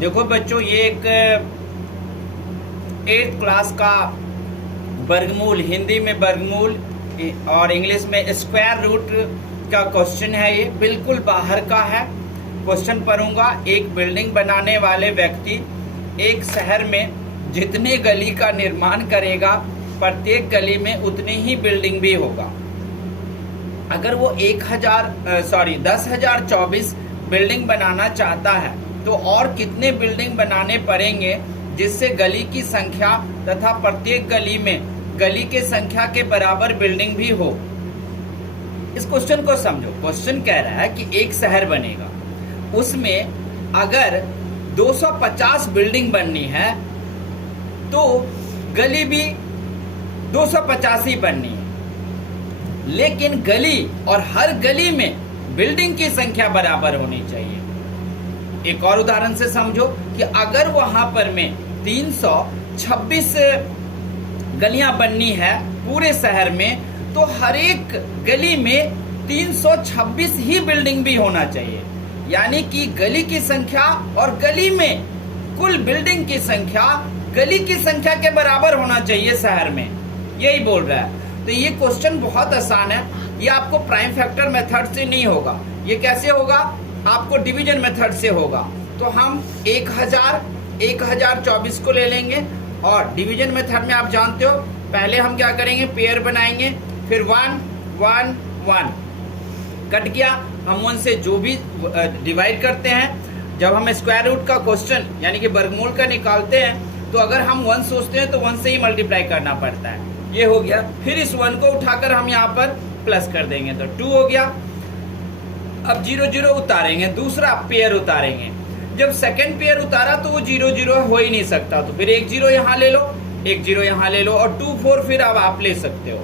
देखो बच्चों, ये एक 8th क्लास का वर्गमूल, हिंदी में वर्गमूल और इंग्लिश में स्क्वायर रूट का क्वेश्चन है। ये बिल्कुल बाहर का है। क्वेश्चन पढ़ूंगा। एक बिल्डिंग बनाने वाले व्यक्ति एक शहर में जितने गली का निर्माण करेगा, प्रत्येक गली में उतनी ही बिल्डिंग भी होगा। अगर वो 10,024 बिल्डिंग बनाना चाहता है तो और कितने बिल्डिंग बनाने पड़ेंगे जिससे गली की संख्या तथा प्रत्येक गली में गली के संख्या के बराबर बिल्डिंग भी हो। इस क्वेश्चन को समझो। क्वेश्चन कह रहा है कि एक शहर बनेगा, उसमें अगर 250 बिल्डिंग बननी है तो गली भी 250 ही बननी है, लेकिन गली और हर गली में बिल्डिंग की संख्या बराबर होनी चाहिए। एक और उदाहरण से समझो कि अगर वहां पर में 326 गलियां बननी है पूरे शहर में, तो हर एक गली में 326 ही बिल्डिंग भी होना चाहिए। यानी कि गली की संख्या और गली में कुल बिल्डिंग की संख्या गली की संख्या के बराबर होना चाहिए शहर में। यही बोल रहा है। तो ये क्वेश्चन बहुत आसान है। ये आपको प्राइम फैक्टर मेथड से नहीं होगा। ये कैसे होगा? आपको डिवीजन मेथड से होगा। तो हम 1024 को ले लेंगे और डिवीजन मेथड में आप जानते हो, पहले हम क्या करेंगे, पेयर बनाएंगे, फिर 1 1 1 कट गया। हम 1 से जो भी डिवाइड करते हैं, जब हम स्क्वायर रूट का क्वेश्चन यानी कि वर्गमूल का निकालते हैं, तो अगर हम 1 सोचते हैं तो 1 से ही मल्टीप्लाई करना पड़ता है। ये हो गया। फिर इस 1 को उठाकर हम यहाँ पर प्लस कर देंगे तो 2 हो गया। अब 0 0 उतारेंगे, दूसरा पेयर उतारेंगे। जब सेकंड पेयर उतारा तो वो 0 0 हो ही नहीं सकता, तो फिर एक 0 यहाँ ले लो, एक 0 यहाँ ले लो और 2 4 फिर अब आप ले सकते हो।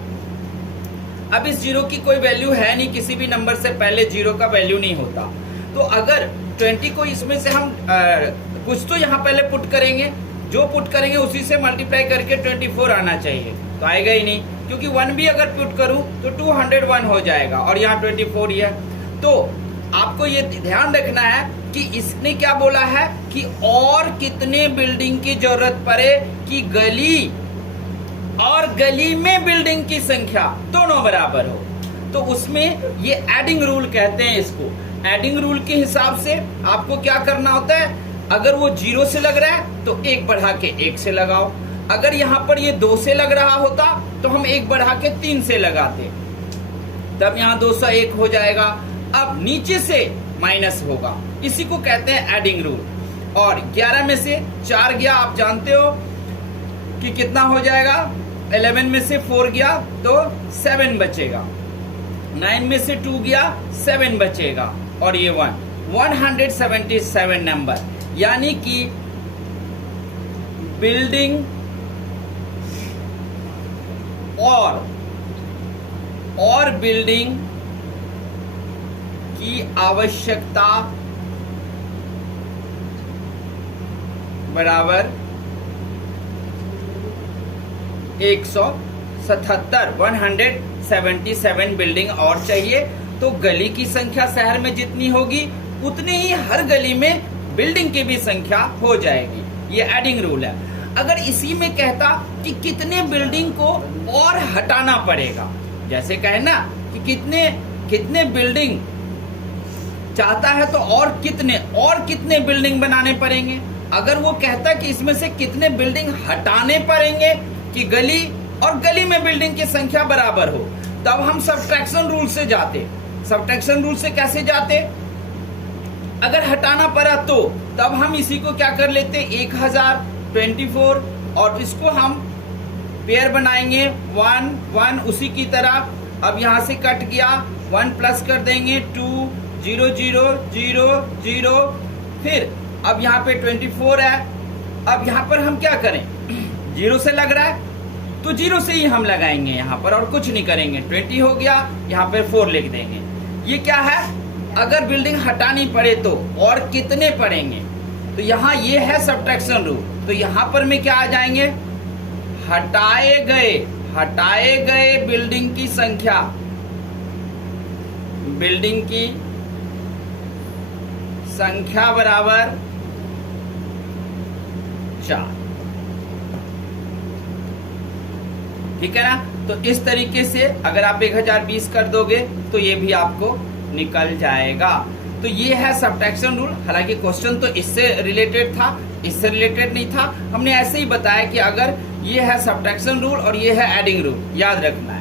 अब इस 0 की कोई वैल्यू है नहीं, किसी भी नंबर से पहले 0 का वैल्यू नहीं होता। तो अगर 20 को इसमें से हम कुछ तो यहाँ पहले पुट करेंगे, जो पुट करेंगे उसी से मल्टीप्लाई करके 24 आना चाहिए, तो आएगा ही नहीं, क्योंकि 1 भी अगर पुट करूं तो 201 हो जाएगा और यहाँ 24 ही है। तो आपको ये ध्यान रखना है कि इसने क्या बोला है कि और कितने बिल्डिंग की जरूरत पड़े कि गली और गली में बिल्डिंग की संख्या दोनों बराबर हो। तो उसमें ये एडिंग रूल कहते हैं इसको। एडिंग रूल के हिसाब से आपको क्या करना होता है, अगर वो 0 से लग रहा है तो 1 बढ़ा के 1 से लगाओ। अगर यहाँ पर ये 2 से लग रहा होता तो हम 1 बढ़ा के 3 से लगाते, तब यहाँ 201 हो जाएगा। अब नीचे से माइनस होगा, इसी को कहते हैं एडिंग रूल। और 11 में से 4 गया, आप जानते हो कि कितना हो जाएगा। 11 में से 4 गया तो 7 बचेगा। 9 में से 2 गया 7 बचेगा और ये 177 नंबर। यानी कि बिल्डिंग और बिल्डिंग की आवश्यकता बराबर 177 बिल्डिंग और चाहिए। तो गली की संख्या शहर में जितनी होगी उतनी ही हर गली में बिल्डिंग की भी संख्या हो जाएगी। ये एडिंग रूल है। अगर इसी में कहता कि कितने बिल्डिंग को और हटाना पड़ेगा, जैसे कहे ना कि कितने बिल्डिंग चाहता है तो और कितने बिल्डिंग बनाने पड़ेंगे। अगर वो कहता कि इसमें से कितने बिल्डिंग हटाने पड़ेंगे कि गली और गली में बिल्डिंग की संख्या बराबर हो, तब हम सब्ट्रैक्शन रूल से जाते। सब्ट्रैक्शन रूल से कैसे जाते? अगर हटाना पड़ा तो तब हम इसी को क्या कर लेते, 1024 और इसको हम पेयर बनाएंगे 1 1 उसी की तरह। अब यहां से कट गया, 1 प्लस कर देंगे 2 0 0 0 0। फिर अब यहाँ पे 24 है। अब यहाँ पर हम क्या करें, 0 से लग रहा है तो 0 से ही हम लगाएंगे यहाँ पर और कुछ नहीं करेंगे। 20 हो गया, यहाँ पर 4 लिख देंगे। ये क्या है, अगर बिल्डिंग हटानी पड़े तो और कितने पड़ेंगे, तो यहाँ ये है सब्ट्रैक्शन रूल। तो यहाँ पर में क्या आ जाएंगे, हटाए गए बिल्डिंग की संख्या, बिल्डिंग की संख्या बराबर 4। ठीक है ना। तो इस तरीके से अगर आप 1020 कर दोगे तो ये भी आपको निकल जाएगा। तो ये है सब्ट्रैक्शन रूल। हालांकि क्वेश्चन तो इससे रिलेटेड था, इससे रिलेटेड नहीं था। हमने ऐसे ही बताया कि अगर ये है सब्ट्रैक्शन रूल और ये है एडिंग रूल, याद रखना है।